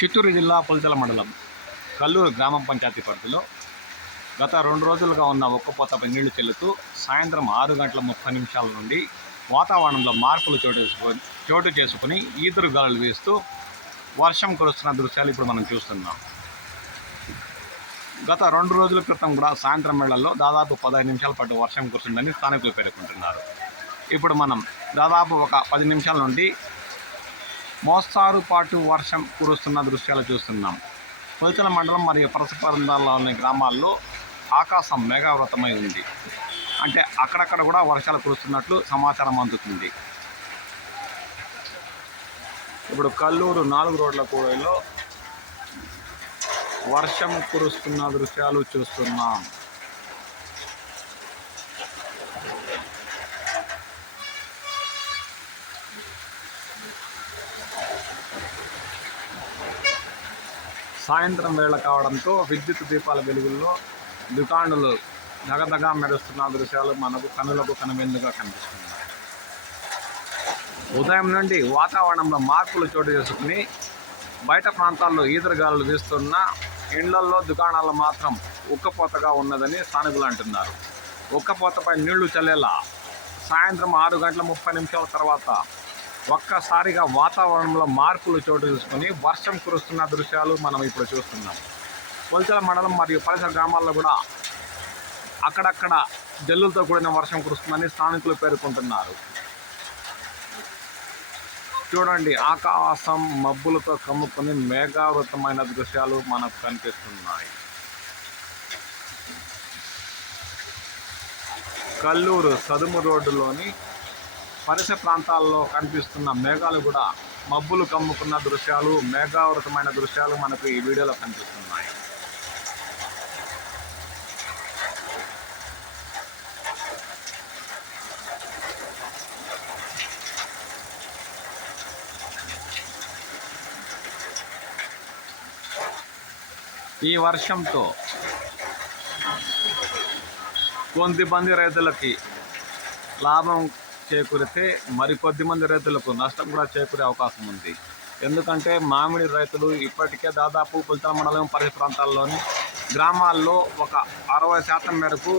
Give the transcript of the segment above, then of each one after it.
చిత్తూరు జిల్లా పులచల మండలం కల్లూరు గ్రామ పంచాయతీ పరిధిలో గత రెండు రోజులుగా ఉన్న ఒక్కపోతపై నీళ్ళు చెల్లుతూ సాయంత్రం ఆరు గంటల ముప్పై నిమిషాల నుండి వాతావరణంలో మార్పులు చోటు చోటు చేసుకుని ఈదురు గాలులు వేస్తూ వర్షం కురుస్తున్న దృశ్యాలు ఇప్పుడు మనం చూస్తున్నాం. గత రెండు రోజుల క్రితం కూడా సాయంత్రం వేళల్లో దాదాపు పదహైదు నిమిషాల పాటు వర్షం కురుస్తుందని స్థానికులు పేర్కొంటున్నారు. ఇప్పుడు మనం దాదాపు ఒక పది నిమిషాల నుండి మోస్తారు పాటు వర్షం కురుస్తున్న దృశ్యాలు చూస్తున్నాం. కొలచల మండలం మరియు పరసపరందాల్లోని గ్రామాల్లో ఆకాశం మేఘావృతమై ఉంది. అంటే అక్కడక్కడ కూడా వర్షాలు కురుస్తున్నట్లు సమాచారం అందుతుంది. ఇప్పుడు కల్లూరు నాలుగు రోడ్ల కూడలో వర్షం కురుస్తున్న దృశ్యాలు చూస్తున్నాం. సాయంత్రం వేళ కావడంతో విద్యుత్ దీపాల వెలుగుల్లో దుకాణాలు దగదగా మెరుస్తున్న దృశ్యాలు మనకు కనులకు కనువిందుగా కనిపిస్తున్నాయి. ఉదయం నుండి వాతావరణంలో మార్పులు చోటు చేసుకుని బయట ప్రాంతాల్లో ఈదురుగాలులు వీస్తున్న ఇండ్లల్లో దుకాణాల్లో మాత్రం ఉక్కపోతగా ఉన్నదని స్థానికులు అంటున్నారు. ఉక్కపోతపై నీళ్ళు చల్లేలా సాయంత్రం ఆరు గంటల ముప్పై నిమిషాల తర్వాత ఒక్కసారిగా వాతావరణంలో మార్పులు చోటు చేసుకుని వర్షం కురుస్తున్న దృశ్యాలు మనం ఇప్పుడు చూస్తున్నాం. కొలచల మండలం మరియు పరిసర గ్రామాల్లో కూడా అక్కడక్కడ జల్లులతో కూడిన వర్షం కురుస్తుందని స్థానికులు పేర్కొంటున్నారు. చూడండి ఆకాశం మబ్బులతో కమ్ముకొని మేఘావృతమైన దృశ్యాలు మనకు కనిపిస్తున్నాయి. కల్లూరు సదుము రోడ్డులోని పరిసర ప్రాంతాల్లో కనిపిస్తున్న మేఘాలు కూడా మబ్బులు కమ్ముకున్న దృశ్యాలు మేఘావృతమైన దృశ్యాలు మనకు ఈ వీడియోలో కనిపిస్తున్నాయి. ఈ వర్షంతో కొంతమంది రైతులకి లాభం చేకూరితే మరికొద్ది మంది రైతులకు నష్టం కూడా చేకూరే అవకాశం ఉంది. ఎందుకంటే మామిడి రైతులు ఇప్పటికే దాదాపు పుల్తల మండలం పరిసర ప్రాంతాల్లోని గ్రామాల్లో ఒక అరవై శాతం మేరకు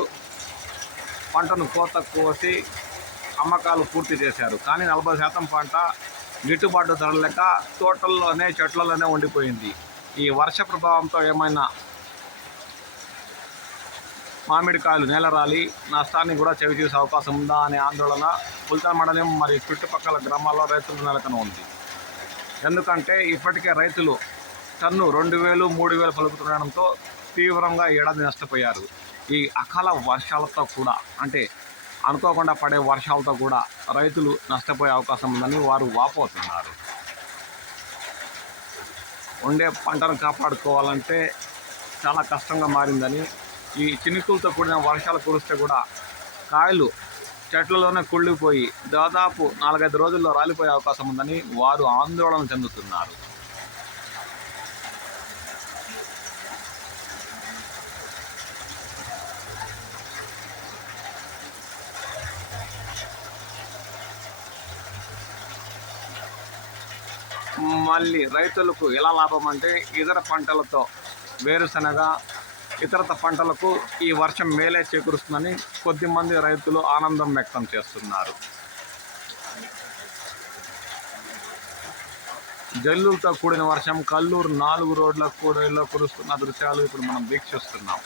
పంటను కోత కోసి అమ్మకాలు పూర్తి చేశారు. కానీ నలభై శాతం పంట గిట్టుబాటు ధర లేక తోటల్లోనే చెట్లలోనే ఉండిపోయింది. ఈ వర్ష ప్రభావంతో ఏమైనా మామిడికాయలు నేలరాలి. నష్టాన్ని కూడా చవి చూసే అవకాశం ఉందా అనే ఆందోళన పుల్తా మండలం మరియు చుట్టుపక్కల గ్రామాల్లో రైతుల నెలకొని ఉంది. ఎందుకంటే ఇప్పటికే రైతులు టన్ను రెండు వేలు మూడు వేలు పలుకుతుండడంతో తీవ్రంగా ఏడాది నష్టపోయారు. ఈ అకాల వర్షాలతో కూడా అంటే అనుకోకుండా పడే వర్షాలతో కూడా రైతులు నష్టపోయే అవకాశం ఉందని వారు వాపోతున్నారు. ఉండే పంటను కాపాడుకోవాలంటే చాలా కష్టంగా మారిందని ఈ చినుకులతో కూడిన వర్షాలు కురిస్తే కూడా కాయలు చెట్లలోనే కుళ్ళిపోయి దాదాపు నాలుగైదు రోజుల్లో రాలిపోయే అవకాశం ఉందని వారు ఆందోళన చెందుతున్నారు. మళ్ళీ రైతులకు ఎలా లాభం అంటే ఇతర పంటలతో వేరుశనగ ఇతరత పంటలకు ఈ వర్షం మేలే చేకూరుస్తుందని కొద్దిమంది రైతులు ఆనందం వ్యక్తం చేస్తున్నారు. జల్లులతో కూడిన వర్షం కల్లూరు నాలుగు రోడ్ల కూడలిలో కురుస్తున్న దృశ్యాలు ఇప్పుడు మనం వీక్షిస్తున్నాం.